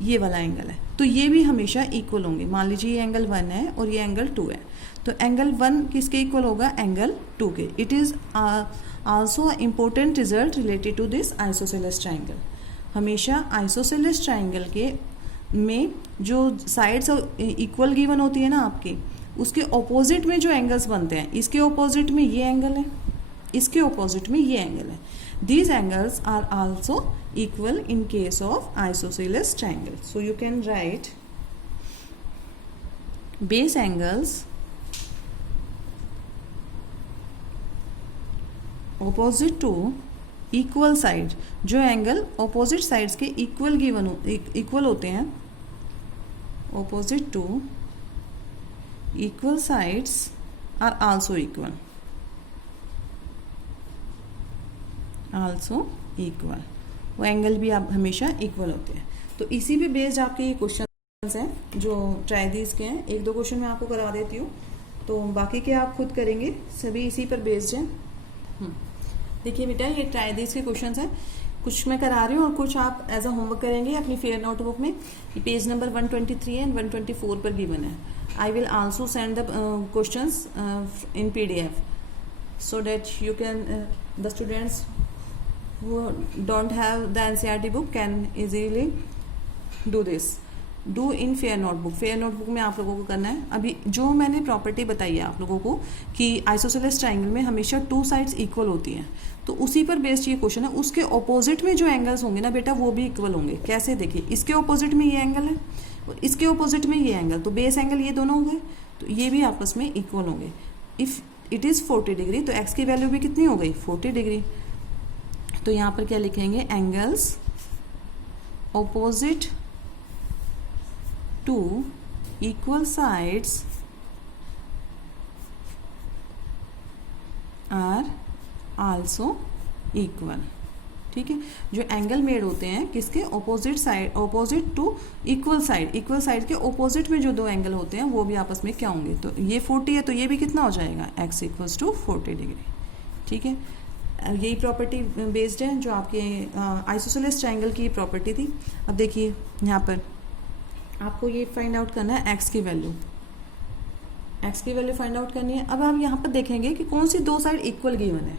ये वाला एंगल है, तो ये भी हमेशा इक्वल होंगे। मान लीजिए ये एंगल 1 है और ये एंगल 2 है, तो एंगल 1 किसके इक्वल होगा? एंगल 2 के। It is also important result related to this isosceles triangle. हमेशा आइसोसेलेस ट्राइंगल के में जो साइड्स इक्वल गिवन होती है ना आपकी, उसके ऑपोजिट में जो एंगल्स बनते हैं, इसके ऑपोजिट में ये एंगल है, इसके ऑपोजिट में ये एंगल है। These angles are also equal in case of isosceles triangle. So you can write base angles opposite to equal side। जो एंगल opposite sides के equal होते हैं, opposite to equal sides are also equal। Also equal, वो angle भी आप हमेशा equal होते हैं। तो इसी पे बेस्ड आपके ये क्वेश्चन हैं जो ट्राई दीज के हैं। एक दो क्वेश्चन मैं आपको करा देती हूँ, तो बाकी के आप खुद करेंगे, सभी इसी पर बेस्ड हैं। देखिए बेटा, ये ट्राई दीज के क्वेश्चन हैं, कुछ मैं करा रही हूँ और कुछ आप एज अ होमवर्क करेंगे अपनी फेयर नोटबुक में। ये पेज नंबर 123 एंड 124 पर गिवन है। I will also send the questions in PDF so that you can the students who don't have the NCERT book can easily do this। do in fair notebook। Fair notebook में आप लोगों को करना है। अभी जो मैंने प्रॉपर्टी बताई है आप लोगों को कि आइसोसेलेस ट्राइंगल में हमेशा टू साइड्स इक्वल होती हैं, तो उसी पर बेस्ड ये क्वेश्चन है। उसके ऑपोजिट में जो एंगल्स होंगे ना बेटा, वो भी इक्वल होंगे। कैसे? देखिए, इसके ऑपोजिट में ये एंगल है और इसके ऑपोजिट में ये एंगल, तो बेस एंगल ये दोनों हो गए, तो ये भी आपस में इक्वल होंगे। इफ़ इट इज़ 40 डिग्री, तो एक्स की वैल्यू भी कितनी हो गई? 40 डिग्री। तो यहाँ पर क्या लिखेंगे? Angles opposite to equal sides are also equal. ठीक है, जो एंगल मेड होते हैं किसके? Opposite side, opposite to equal side. Equal side के ऑपोजिट में जो दो एंगल होते हैं वो भी आपस में क्या होंगे? तो ये 40 है, तो ये भी कितना हो जाएगा? x equals to 40 degree. ठीक है, यही प्रॉपर्टी बेस्ड है जो आपके आइसोसेलेस ट्राइंगल की प्रॉपर्टी थी। अब देखिए यहाँ पर आपको ये फाइंड आउट करना है x की वैल्यू, x की वैल्यू फाइंड आउट करनी है। अब आप यहाँ पर देखेंगे कि कौन सी दो साइड इक्वल गिवन है।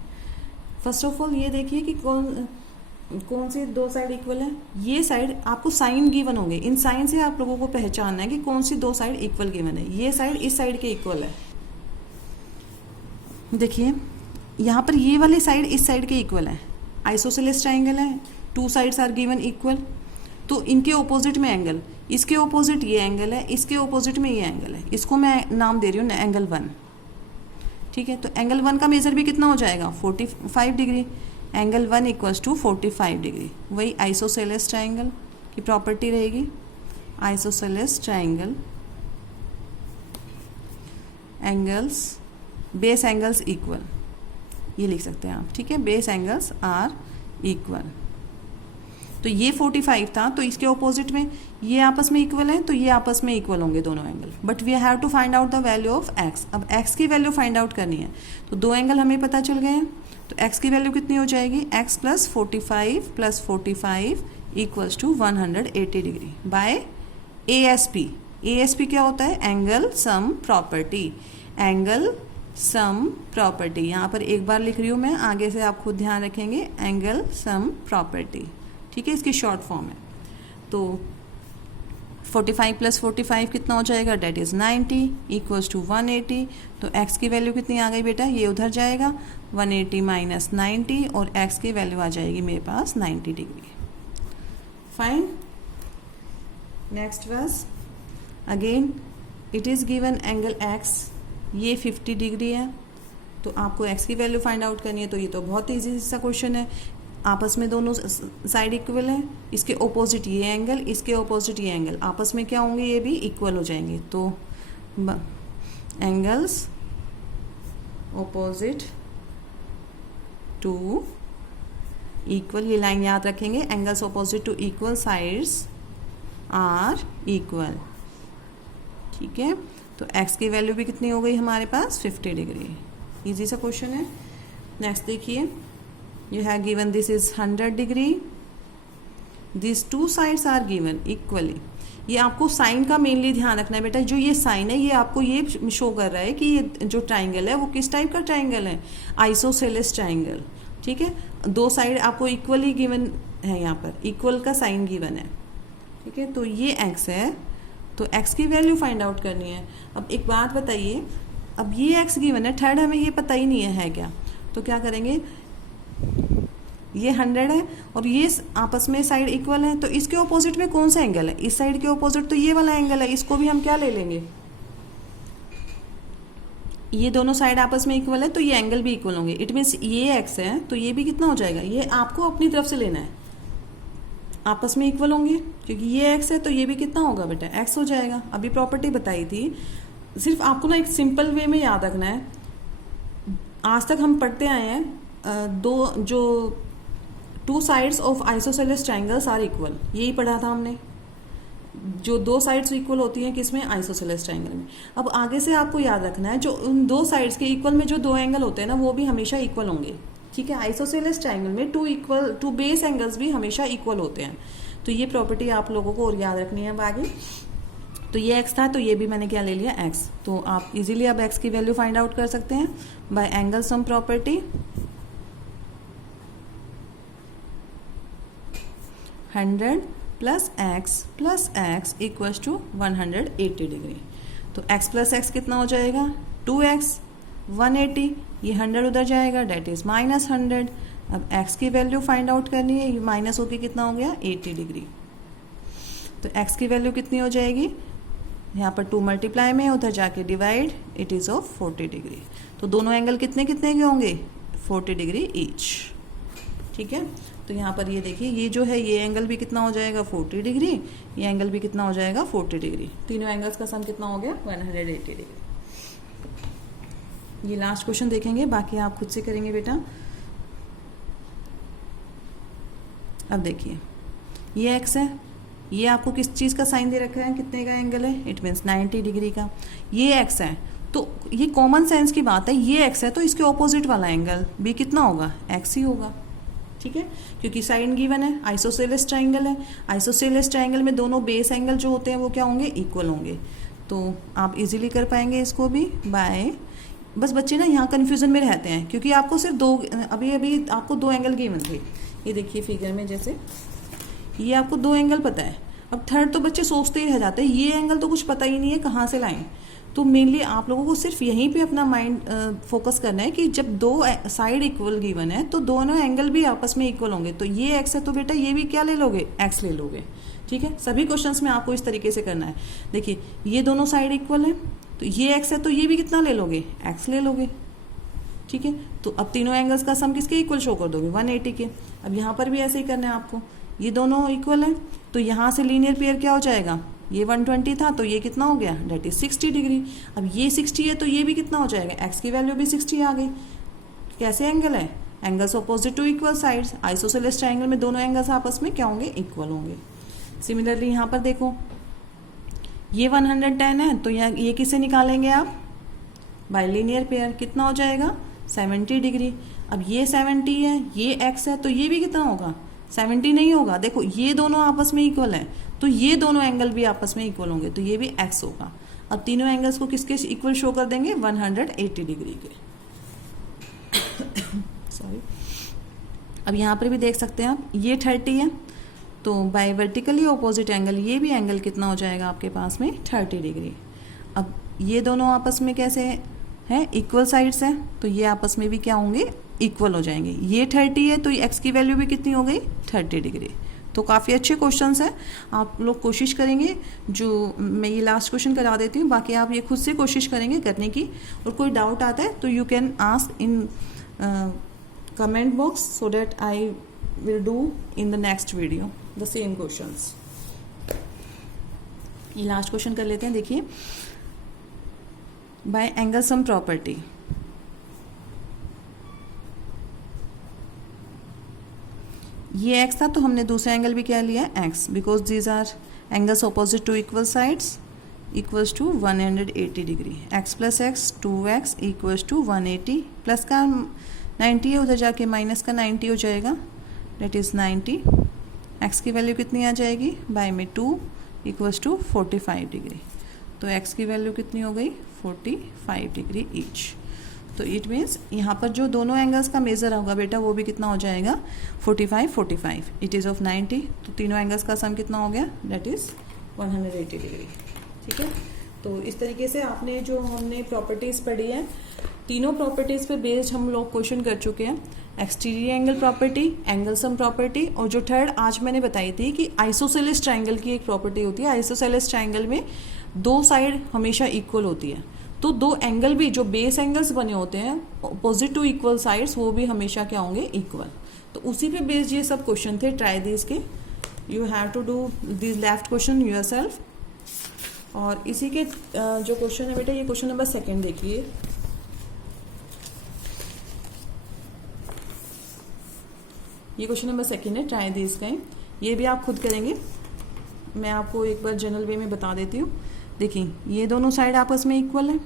फर्स्ट ऑफ ऑल ये देखिए कि कौन सी दो साइड इक्वल है। ये साइड आपको साइन गिवन होंगे, इन साइन से आप लोगों को पहचानना है कि कौन सी दो साइड इक्वल गिवन है। ये साइड इस साइड के इक्वल है। देखिए यहाँ पर ये वाली साइड इस साइड के इक्वल है, आइसोसेलेस ट्राइंगल है, two sides are given equal, तो इनके ऑपोजिट में एंगल, इसके ऑपोजिट ये एंगल है, इसके ऑपोजिट में ये एंगल है, इसको मैं नाम दे रही हूँ एंगल 1, ठीक है। तो एंगल 1 का मेजर भी कितना हो जाएगा 45 degree, angle 1 equals to 45 degree, वही आइसोसेलेस ट्राइंगल की प्रॉपर्टी रहेगी, isosceles triangle angles base angles equal, ये लिख सकते हैं आप, ठीक है, बेस एंगल्स आर इक्वल। तो ये 45 था, तो इसके ऑपोजिट में ये आपस में इक्वल है, तो ये आपस में इक्वल होंगे दोनों angle, but we have to find out the value of x. अब एक्स की वैल्यू फाइंड आउट करनी है, तो दो एंगल हमें पता चल गए हैं, तो एक्स की वैल्यू कितनी हो जाएगी, x plus 45 equals to 180 degree by ASP। ASP क्या होता है, angle sum property, angle sum property, यहाँ पर एक बार लिख रही हूँ मैं, आगे से आप खुद ध्यान रखेंगे, एंगल सम प्रॉपर्टी, ठीक है, इसकी शॉर्ट फॉर्म है। तो 45 प्लस 45 कितना हो जाएगा, डेट इज़ 90 इक्वल्स टू 180। तो x की वैल्यू कितनी आ गई बेटा, ये उधर जाएगा, 180 माइनस 90, और x की वैल्यू आ जाएगी मेरे पास 90 degree. Fine, next was again it is given angle x, ये 50 डिग्री है, तो आपको x की वैल्यू फाइंड आउट करनी है। तो ये तो बहुत ईजी सा क्वेश्चन है, आपस में दोनों साइड इक्वल है, इसके ऑपोजिट ये एंगल, इसके ऑपोजिट ये एंगल, आपस में क्या होंगे, ये भी इक्वल हो जाएंगे। तो एंगल्स ऑपोजिट टू इक्वल, ये लाइन याद रखेंगे, angles opposite to equal sides are equal, ठीक है। तो x की वैल्यू भी कितनी हो गई हमारे पास 50 डिग्री, इजी सा क्वेश्चन है। नेक्स्ट देखिए, you have given this is 100 degree, this two sides are given equally. ये आपको साइन का मेनली ध्यान रखना है बेटा, जो ये साइन है ये आपको ये शो कर रहा है कि ये जो ट्राइंगल है वो किस टाइप का ट्राइंगल है, आइसोसेलेस ट्राइंगल, ठीक है। दो साइड आपको इक्वली गिवन है, यहाँ पर इक्वल का साइन गिवन है, ठीक है। तो ये x है, तो x की वैल्यू फाइंड आउट करनी है। अब एक बात बताइए, अब ये x गिवन है, थर्ड हमें ये पता ही नहीं है क्या, तो क्या करेंगे, ये 100 है और ये आपस में साइड इक्वल है, तो इसके ऑपोजिट में कौन सा एंगल है, इस साइड के ऑपोजिट तो ये वाला एंगल है, इसको भी हम क्या ले लेंगे, ये दोनों साइड आपस में इक्वल है, तो ये एंगल भी इक्वल होंगे। इट मीन्स ये x है, तो ये भी कितना हो जाएगा, ये आपको अपनी तरफ से लेना है, आपस में इक्वल होंगे, क्योंकि ये x है तो ये भी कितना होगा बेटा, x हो जाएगा। अभी प्रॉपर्टी बताई थी, सिर्फ आपको ना एक सिंपल वे में याद रखना है। आज तक हम पढ़ते आए हैं जो two sides of isosceles triangles are equal, यही पढ़ा था हमने, जो दो साइड्स इक्वल होती हैं किसमें, आइसोसेलेस ट्राइंगल में। अब आगे से आपको याद रखना है, जो उन दो साइड्स के इक्वल में जो दो एंगल होते हैं ना, वो भी हमेशा इक्वल होंगे, ठीक है। आइसोसेलेस ट्राइंगल में टू बेस एंगल्स भी हमेशा इक्वल होते हैं, तो ये प्रॉपर्टी आप लोगों को और याद रखनी है अब आगे। तो ये x था, तो ये भी मैंने क्या ले लिया x, तो आप इजीली अब x की वैल्यू फाइंड आउट कर सकते हैं by angle sum property. 100 plus x equals to 180 degree. तो x प्लस x कितना हो जाएगा, 2x, 180, ये 100 उधर जाएगा, डेट इज माइनस 100। अब x की वैल्यू फाइंड आउट करनी है, ये माइनस होके कितना हो गया, 80 डिग्री। तो x की वैल्यू कितनी हो जाएगी, यहाँ पर 2 मल्टीप्लाई में, उधर जाके divide, it is of 40 degree. तो दोनों एंगल कितने कितने के होंगे, 40 डिग्री ईच, ठीक है। तो यहाँ पर ये देखिए, ये जो है ये एंगल भी कितना हो जाएगा 40 डिग्री, ये एंगल भी कितना हो जाएगा 40 डिग्री, तीनों एंगल्स का सम कितना हो गया 180 डिग्री। ये लास्ट क्वेश्चन देखेंगे, बाकी आप खुद से करेंगे बेटा। अब देखिए, ये x है, ये आपको किस चीज़ का साइन दे रखा है, कितने का एंगल है, इट मीन्स 90 डिग्री का। ये x है, तो ये कॉमन सेंस की बात है, ये x है तो इसके ऑपोजिट वाला एंगल भी कितना होगा, x ही होगा, ठीक है, क्योंकि साइन गिवन है, आइसोसेलेस ट्राइंगल है, आइसोसेलेस ट्राइंगल में दोनों बेस एंगल जो होते हैं वो क्या होंगे, इक्वल होंगे। तो आप इजीली कर पाएंगे इसको भी बाय, बस बच्चे ना यहाँ कन्फ्यूज़न में रहते हैं, क्योंकि आपको सिर्फ दो, अभी आपको दो एंगल गिवन थे, ये देखिए फिगर में, जैसे ये आपको दो एंगल पता है, अब थर्ड तो बच्चे सोचते ही रह जाते हैं, ये एंगल तो कुछ पता ही नहीं है कहाँ से लाएं, तो मेनली आप लोगों को सिर्फ यहीं पे अपना माइंड फोकस करना है कि जब दो साइड इक्वल गिवन है तो दोनों एंगल भी आपस में इक्वल होंगे। तो ये एक्स है तो बेटा ये भी क्या ले लोगे, एक्स ले लोगे। ठीक है, सभी क्वेश्चंस में आपको इस तरीके से करना है। देखिए ये दोनों साइड इक्वल है तो ये एक्स है तो ये भी कितना ले लोगे, एक्स ले लोगे। ठीक है, तो अब तीनों एंगल्स का सम किसके इक्वल शो कर दोगे, 180 के। अब यहाँ पर भी ऐसे ही करना है आपको, ये दोनों इक्वल है तो यहाँ से लीनियर पेयर क्या हो जाएगा, ये 120 था तो ये कितना हो गया, डेट इज 60 डिग्री। अब ये 60 है तो ये भी कितना हो जाएगा, एक्स की वैल्यू भी 60 आ गई। कैसे एंगल है, angles opposite to equal sides. Isosceles triangle में दोनों एंगल्स आपस में क्या होंगे, इक्वल होंगे। सिमिलरली यहाँ पर देखो ये 110 है तो यहाँ ये किसे निकालेंगे आप, बाय लीनियर पेयर, कितना हो जाएगा 70 डिग्री। अब ये 70 है, ये एक्स है तो ये भी कितना होगा, 70 नहीं होगा। देखो ये दोनों आपस में इक्वल है तो ये दोनों एंगल भी आपस में इक्वल होंगे तो ये भी एक्स होगा। अब तीनों एंगल्स को किसके इक्वल शो कर देंगे, 180 डिग्री के। सॉरी, अब यहाँ पर भी देख सकते हैं आप, ये 30 है तो बाय वर्टिकली ऑपोजिट एंगल ये भी एंगल कितना हो जाएगा आपके पास में, 30 डिग्री। अब ये दोनों आपस में कैसे है, इक्वल साइड्स है तो ये आपस में भी क्या होंगे, इक्वल हो जाएंगे। ये 30 है तो एक्स की वैल्यू भी कितनी हो गई, 30 डिग्री। तो काफ़ी अच्छे क्वेश्चंस हैं, आप लोग कोशिश करेंगे। जो मैं ये लास्ट क्वेश्चन करा देती हूँ, बाकी आप ये खुद से कोशिश करेंगे करने की। और कोई डाउट आता है तो you can ask in comment box so that I will do in the next video the same questions. ये लास्ट क्वेश्चन कर लेते हैं। देखिए, बाय एंगल सम प्रॉपर्टी, ये एक्स था तो हमने दूसरा एंगल भी क्या लिया है, x, because these are angles opposite to equal sides equals to 180 degree. X plus x 2x equals to 180, plus का 90 है, उधर जाके माइनस का 90 हो जाएगा, डेट इज़ 90। एक्स की वैल्यू कितनी आ जाएगी, बाय में 2 इक्वल्स टू 45 डिग्री। तो एक्स की वैल्यू कितनी हो गई, 45 डिग्री ईच। तो इट मीन्स यहाँ पर जो दोनों एंगल्स का मेजर होगा बेटा वो भी कितना हो जाएगा, 45 इट इज़ ऑफ 90। तो तीनों एंगल्स का सम कितना हो गया, दैट इज़ 180 डिग्री। ठीक है, तो इस तरीके से आपने जो हमने प्रॉपर्टीज़ पढ़ी है, तीनों प्रॉपर्टीज़ पे बेस्ड हम लोग क्वेश्चन कर चुके हैं। Exterior angle property, angle sum property, और जो थर्ड आज मैंने बताई थी कि आइसोसेलेस ट्रायंगल की एक प्रॉपर्टी होती है। आइसोसेलेस ट्रायंगल में दो साइड हमेशा इक्वल होती है, तो दो एंगल भी जो बेस एंगल्स बने होते हैं अपोजिट टू इक्वल साइड्स वो भी हमेशा क्या होंगे, इक्वल। तो उसी पे बेस्ड ये सब क्वेश्चन थे, ट्राई दिस के, you have to do this left question yourself. और इसी के जो क्वेश्चन है बेटा, ये क्वेश्चन नंबर 2 देखिए। ये क्वेश्चन नंबर 2 है, ट्राई दिस का। ये भी आप खुद करेंगे, मैं आपको एक बार जनरल वे में बता देती हूँ। देखिए ये दोनों साइड आपस में इक्वल है,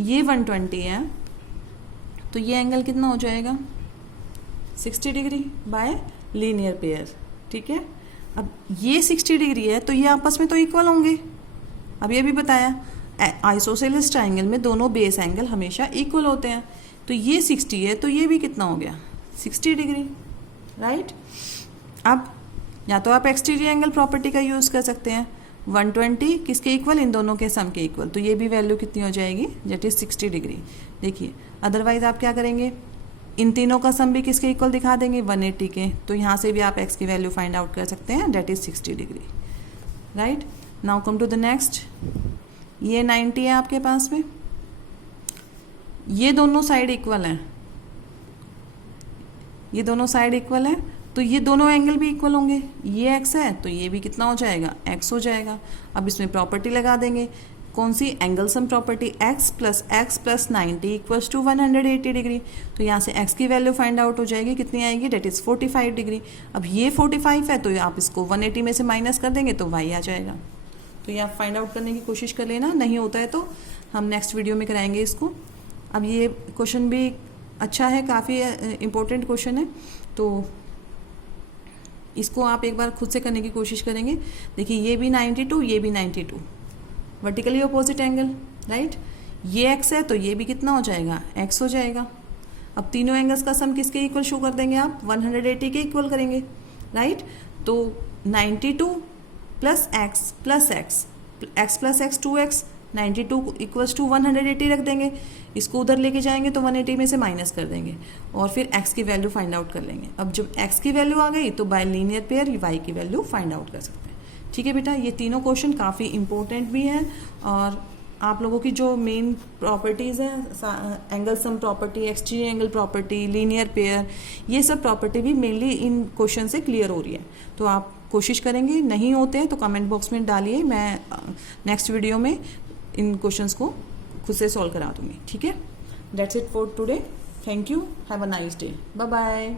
ये 120 है तो ये एंगल कितना हो जाएगा, 60 डिग्री बाय लीनियर पेयर। ठीक है, अब ये 60 डिग्री है तो ये आपस में तो इक्वल होंगे। अब ये भी बताया आइसोसेलेस ट्रायंगल में दोनों बेस एंगल हमेशा इक्वल होते हैं। तो ये 60 है तो ये भी कितना हो गया, 60 डिग्री, राइट। अब या तो आप एक्सटीरियर एंगल प्रॉपर्टी का यूज़ कर सकते हैं, 120 किसके इक्वल, इन दोनों के सम के इक्वल, तो ये भी वैल्यू कितनी हो जाएगी, दैट इज 60 डिग्री। देखिए अदरवाइज आप क्या करेंगे, इन तीनों का सम भी किसके इक्वल दिखा देंगे, 180 के। तो यहाँ से भी आप एक्स की वैल्यू फाइंड आउट कर सकते हैं, that is 60 degree, right. Now come to the next, ये 90 है आपके पास में, ये दोनों साइड इक्वल हैं, ये दोनों साइड इक्वल है तो ये दोनों एंगल भी इक्वल होंगे। ये एक्स है तो ये भी कितना हो जाएगा, एक्स हो जाएगा। अब इसमें प्रॉपर्टी लगा देंगे, कौन सी, angle sum property, x plus 90 equals to 180 degree. तो यहाँ से एक्स की वैल्यू फाइंड आउट हो जाएगी, कितनी आएगी, डेट इज़ 45 डिग्री। अब ये 45 है तो आप इसको 180 में से माइनस कर देंगे तो वाई आ जाएगा। तो ये आप फाइंड आउट करने की कोशिश कर लेना, नहीं होता है तो हम नेक्स्ट वीडियो में कराएंगे इसको। अब ये क्वेश्चन भी अच्छा है, काफ़ी इम्पोर्टेंट क्वेश्चन है, तो इसको आप एक बार खुद से करने की कोशिश करेंगे। देखिए ये भी 92, ये भी 92, वर्टिकली अपोजिट एंगल, राइट। ये एक्स है तो ये भी कितना हो जाएगा, एक्स हो जाएगा। अब तीनों एंगल्स का सम किसके इक्वल शो कर देंगे आप, 180 के इक्वल करेंगे, राइट। तो 92 plus x plus x, x plus x 2x, 92 equals to 180 रख देंगे, इसको उधर लेके जाएंगे तो 180 में से माइनस कर देंगे और फिर x की वैल्यू फाइंड आउट कर लेंगे। अब जब x की वैल्यू आ गई तो बाय लीनियर पेयर y की वैल्यू फाइंड आउट कर सकते हैं। ठीक है बेटा, ये तीनों क्वेश्चन काफ़ी इंपॉर्टेंट भी हैं और आप लोगों की जो मेन प्रॉपर्टीज़ हैं, angle sum property, extreme angle property, linear pair, ये सब प्रॉपर्टी भी मेनली इन क्वेश्चन से क्लियर हो रही है। तो आप कोशिश करेंगे, नहीं होते हैं तो कमेंट बॉक्स में डालिए, मैं नेक्स्ट वीडियो में इन क्वेश्चंस को खुद से सॉल्व करा दूंगी। ठीक है, that's it for today, thank you, have a nice day, bye bye.